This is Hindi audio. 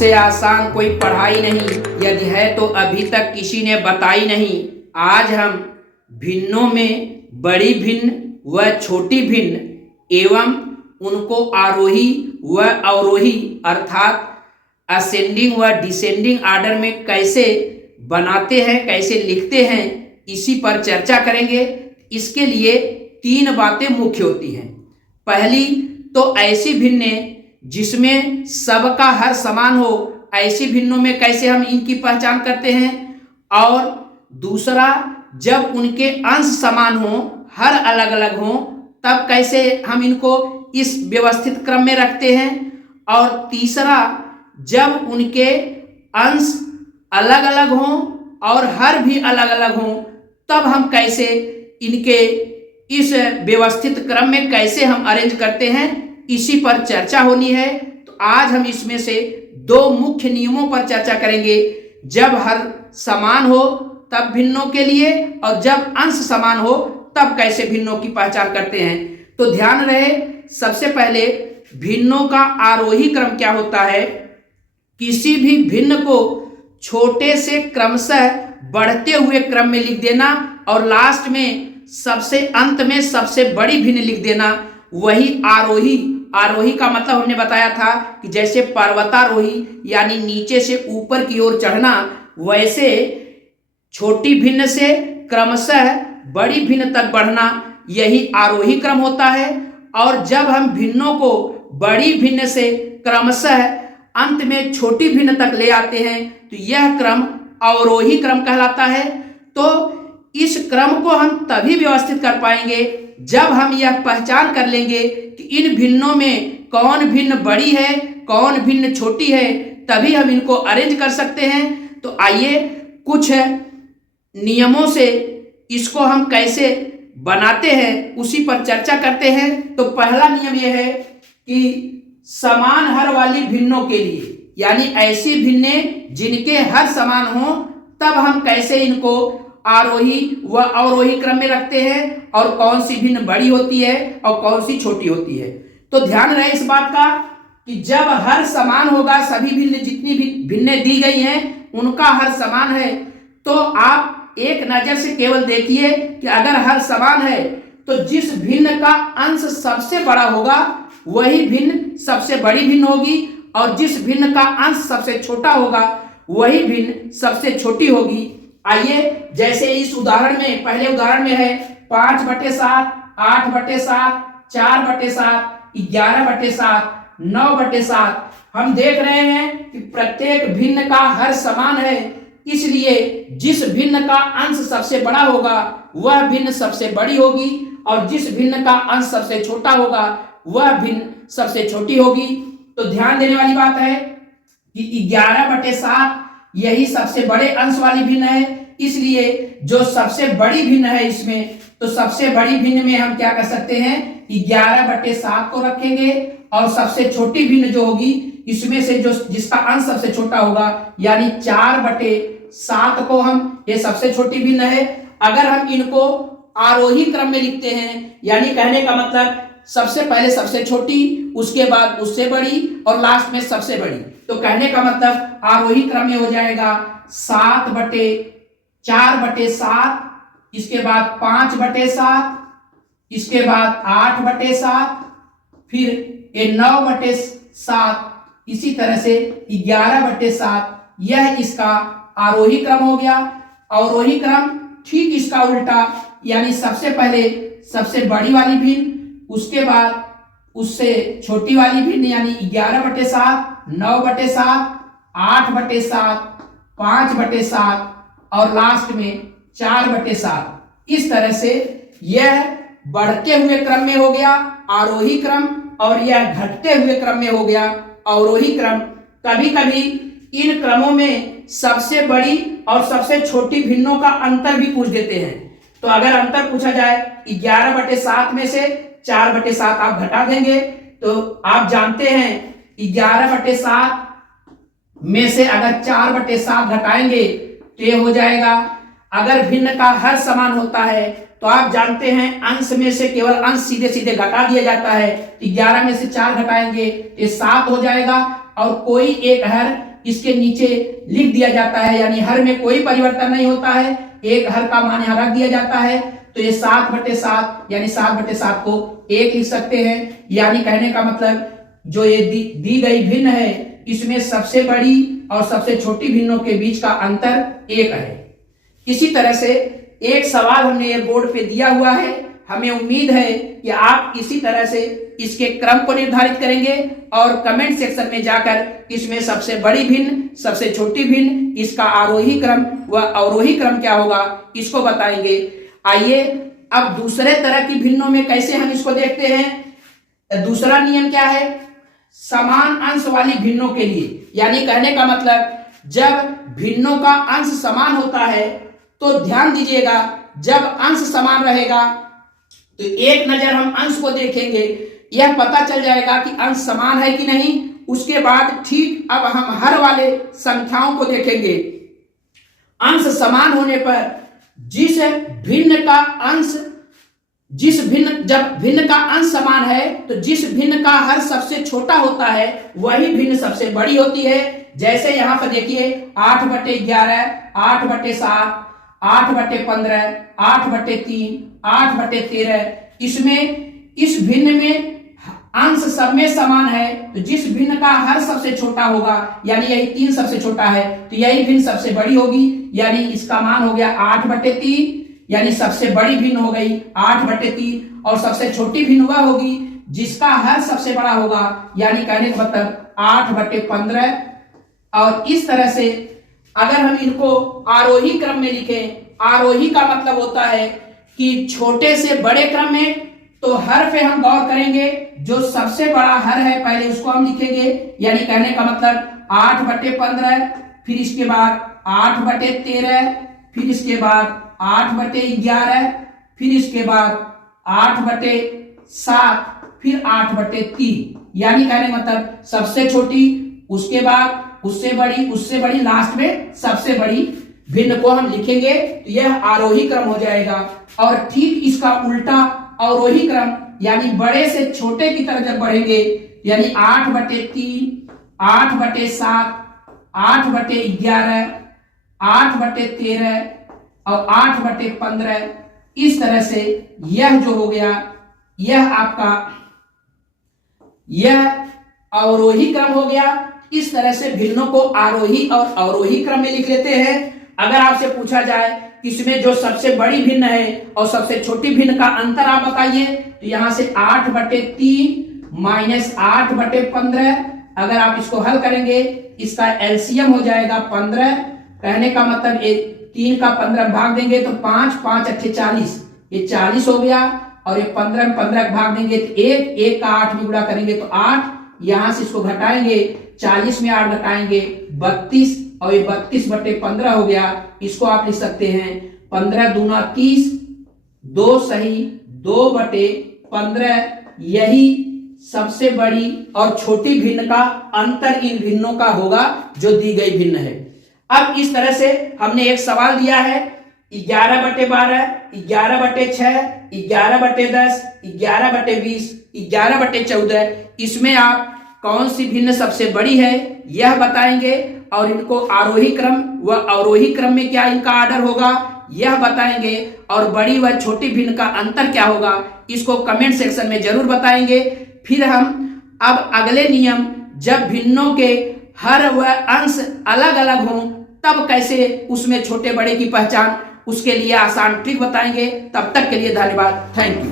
इससे आसान कोई पढ़ाई नहीं, यदि है तो अभी तक किसी ने बताई नहीं। आज हम भिन्नों में बड़ी भिन्न व छोटी भिन्न एवं उनको आरोही व अवरोही अर्थात असेंडिंग व डिसेंडिंग आर्डर में कैसे बनाते हैं, कैसे लिखते हैं, इसी पर चर्चा करेंगे। इसके लिए 3 बातें मुख्य होती हैं। पहली तो ऐसी भिन्नें जिसमें सबका हर समान हो, ऐसी भिन्नों में कैसे हम इनकी पहचान करते हैं। और दूसरा, जब उनके अंश समान हो, हर अलग अलग हो, तब कैसे हम इनको इस व्यवस्थित क्रम में रखते हैं। और तीसरा, जब उनके अंश अलग अलग हों और हर भी अलग अलग हों, तब हम कैसे इनके इस व्यवस्थित क्रम में कैसे हम अरेंज करते हैं, इसी पर चर्चा होनी है। तो आज हम इसमें से 2 मुख्य नियमों पर चर्चा करेंगे। जब हर समान हो तब भिन्नों के लिए, और जब अंश समान हो तब कैसे भिन्नों की पहचान करते हैं। तो ध्यान रहे, सबसे पहले भिन्नों का आरोही क्रम क्या होता है। किसी भी भिन्न को छोटे से क्रमशः बढ़ते हुए क्रम में लिख देना और लास्ट में सबसे अंत में सबसे बड़ी भिन्न लिख देना, वही आरोही। आरोही का मतलब हमने बताया था कि जैसे पर्वतारोही यानी नीचे से ऊपर की ओर चढ़ना, वैसे छोटी भिन्न से क्रमशः बड़ी भिन्न तक बढ़ना, यही आरोही क्रम होता है। और जब हम भिन्नों को बड़ी भिन्न से क्रमशः अंत में छोटी भिन्न तक ले आते हैं, तो यह क्रम अवरोही क्रम कहलाता है। तो इस क्रम को हम तभी व्यवस्थित कर पाएंगे जब हम यह पहचान कर लेंगे कि इन भिन्नों में कौन भिन्न बड़ी है, कौन भिन्न छोटी है, तभी हम इनको अरेंज कर सकते हैं। तो आइए कुछ नियमों से इसको हम कैसे बनाते हैं उसी पर चर्चा करते हैं। तो पहला नियम यह है कि समान हर वाली भिन्नों के लिए, यानी ऐसी भिन्नें जिनके हर समान हो, तब हम कैसे इनको आरोही व अवरोही क्रम में रखते हैं, और कौन सी भिन्न बड़ी होती है और कौन सी छोटी होती है। तो ध्यान रहे इस बात का कि जब हर समान होगा, सभी भिन्न जितनी भी भिन्नें दी गई हैं उनका हर समान है, तो आप एक नजर से केवल देखिए कि अगर हर समान है तो जिस भिन्न का अंश सबसे बड़ा होगा वही भिन्न सबसे बड़ी भिन्न होगी, और जिस भिन्न का अंश सबसे छोटा होगा वही भिन्न सबसे छोटी होगी। आइए जैसे इस उदाहरण में, पहले उदाहरण में है 5/7, 8/7, 4/7, 11/7, 9/7। हम देख रहे हैं कि प्रत्येक भिन्न का हर समान है, इसलिए जिस भिन्न का अंश सबसे बड़ा होगा वह भिन्न सबसे बड़ी होगी, और जिस भिन्न का अंश सबसे छोटा होगा वह भिन्न सबसे छोटी होगी। तो ध्यान देने वाली बात है कि 11/7 यही सबसे बड़े अंश वाली भिन्न है, इसलिए जो सबसे बड़ी भिन्न है इसमें, तो सबसे बड़ी भिन्न में हम क्या कर सकते हैं, 11/7 को रखेंगे, और सबसे छोटी भिन्न जो होगी इसमें से जो जिसका अंश सबसे छोटा होगा यानी 4/7 को हम, ये सबसे छोटी भिन्न है। अगर हम इनको आरोही क्रम में लिखते हैं, यानी कहने का मतलब सबसे पहले सबसे छोटी, उसके बाद उससे बड़ी, और लास्ट में सबसे बड़ी, तो कहने का मतलब आरोही क्रम में हो जाएगा 7/4/7, इसके बाद 5/7, इसके बाद 8/7, फिर 9/7, इसी तरह से 11/7। यह इसका आरोही क्रम हो गया। अवरोही क्रम ठीक इसका उल्टा, यानी सबसे पहले सबसे बड़ी वाली भिन्न, उसके बाद उससे छोटी वाली भिन्न यानी 11/7, 9/7, 8/7, 5/7 और लास्ट में 4/7। इस तरह से यह बढ़ते हुए क्रम में हो गया आरोही क्रम, और यह घटते हुए क्रम में हो गया अवरोही क्रम। कभी कभी इन क्रमों में सबसे बड़ी और सबसे छोटी भिन्नों का अंतर भी पूछ देते हैं। तो अगर अंतर पूछा जाए 11/7 में से 4/7 आप घटा देंगे, तो आप जानते हैं 11/7 में से अगर 4/7 घटाएंगे तो ये हो जाएगा। अगर भिन्न का हर समान होता है तो आप जानते हैं अंश में से केवल अंश सीधे सीधे घटा दिया जाता है। 11 में से 4 घटाएंगे तो 7 हो जाएगा, और कोई एक हर इसके नीचे लिख दिया जाता है, यानी हर में कोई परिवर्तन नहीं होता है, एक हर का मान यहाँ रख दिया जाता है। तो ये 7/7 यानी 7/7 को 1 लिख सकते हैं। यानी कहने का मतलब जो ये दी गई भिन्न है इसमें सबसे बड़ी और सबसे छोटी भिन्नों के बीच का अंतर 1 है। इसी तरह से एक सवाल हमने ये बोर्ड पे दिया हुआ है, हमें उम्मीद है कि आप इसी तरह से इसके क्रम को निर्धारित करेंगे और कमेंट सेक्शन में जाकर इसमें सबसे बड़ी भिन्न, सबसे छोटी भिन्न, इसका आरोही क्रम व अवरोही क्रम क्या होगा इसको बताएंगे। आइए अब दूसरे तरह की भिन्नों में कैसे हम इसको देखते हैं। दूसरा नियम क्या है, समान अंश वाली भिन्नों के लिए, यानी कहने का मतलब जब भिन्नों का अंश समान होता है तो ध्यान दीजिएगा, जब अंश समान रहेगा तो एक नजर हम अंश को देखेंगे, यह पता चल जाएगा कि अंश समान है कि नहीं। उसके बाद ठीक अब हम हर वाले संख्याओं को देखेंगे। अंश समान होने पर जिस भिन्न का अंश जब भिन्न का अंश समान है तो जिस भिन्न का हर सबसे छोटा होता है वही भिन्न सबसे बड़ी होती है। जैसे यहां पर देखिए 8/11, 8/7, 8/15, 8/3, 8/13, इसमें इस भिन्न में अंश सब में समान है तो जिस भिन्न का हर सबसे छोटा होगा यानी यही 3 सबसे छोटा है तो यही भिन्न सबसे बड़ी होगी, यानी इसका मान हो गया 8/3, यानी सबसे बड़ी भिन्न हो गई 8/3 और सबसे छोटी भिन्न वह होगी जिसका हर सबसे बड़ा होगा, यानी कहने का मतलब 8/15। और इस तरह से अगर हम इनको आरोही क्रम में लिखें, आरोही का मतलब होता है कि छोटे से बड़े क्रम में, तो हर पे हम गौर करेंगे, जो सबसे बड़ा हर है पहले उसको हम लिखेंगे, यानी कहने का मतलब 8/15, फिर इसके बाद 8/13, फिर इसके बाद 8/11, फिर इसके बाद 8/7, फिर 8/3, यानी कहने का मतलब सबसे छोटी, उसके बाद उससे बड़ी, लास्ट में सबसे बड़ी भिन्न को हम लिखेंगे तो यह आरोही क्रम हो जाएगा। और ठीक इसका उल्टा अवरोही क्रम, यानी बड़े से छोटे की तरफ जब बढ़ेंगे, यानी 8/3, 8/7, 8/11, 8/13 और 8/15, इस तरह से यह जो हो गया यह आपका यह अवरोही क्रम हो गया। इस तरह से भिन्नों को आरोही और अवरोही क्रम में लिख लेते हैं। अगर आपसे पूछा जाए इसमें जो सबसे बड़ी भिन्न है और सबसे छोटी भिन्न का अंतर आप बताइए, तो यहां से 8/3 माइनस 8/15, अगर आप इसको हल करेंगे इसका एलसीएम हो जाएगा 15। कहने का मतलब 3 का 15 भाग देंगे तो 5, 5 × 40, ये 40 हो गया। और ये 15 15 भाग देंगे तो 1 का 8 में गुणा करेंगे तो 8, यहां से इसको घटाएंगे, 40 में 8 घटाएंगे 32, और ये 32/15 हो गया। इसको आप लिख सकते हैं 15 दूना 30, 2 सही 2/15, यही सबसे बड़ी और छोटी भिन्न का अंतर इन भिन्नों का होगा जो दी गई भिन्न है। अब इस तरह से हमने एक सवाल दिया है 11/12, 11/6, 11/10, 11/20, 11/14, इसमें आप कौन सी भिन्न सबसे बड़ी है यह बताएंगे और इनको आरोही क्रम व अवरोही क्रम में क्या इनका ऑर्डर होगा यह बताएंगे, और बड़ी व छोटी भिन्न का अंतर क्या होगा इसको कमेंट सेक्शन में जरूर बताएंगे। फिर हम अब अगले नियम, जब भिन्नों के हर व अंश अलग अलग हों तब कैसे उसमें छोटे बड़े की पहचान, उसके लिए आसान ट्रिक बताएंगे। तब तक के लिए धन्यवाद, थैंक यू।